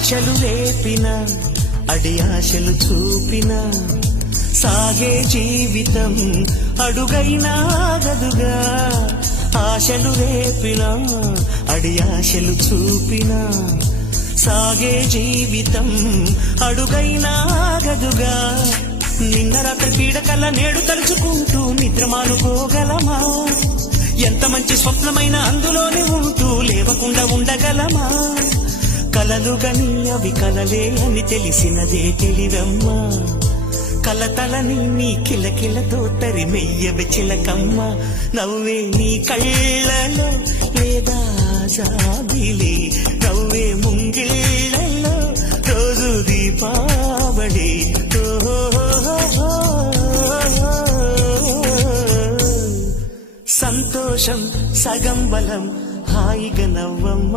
ఆశలు రేపిన అడి ఆశలు చూపిన సాగే జీవితం అడుగైనా గదుగా. ఆశలు రేపిన అడి ఆశలు చూపిన సాగే జీవితం అడుగైనా గదుగా. నిన్న రాత్రి పీడకల నేడు తలుచుకుంటూ నిద్రమానుకోగలమా? ఎంత మంచి స్వప్నమైన అందులోనే ఉంటూ లేవకుండా ఉండగలమా? కలలు గని అవి కలలే అని తెలిసినదే తెలివమ్మా. కలతలని నీ కిలకిలతో తరిమెయ్యవి చిలకమ్మ. నవ్వే నీ కళ్ళలో లేదా జాబిలి, నవ్వే ముంగిళ్ళలో రోజు దీపావళి. సంతోషం సగం బలం హాయిగా నవ్వమ్మ.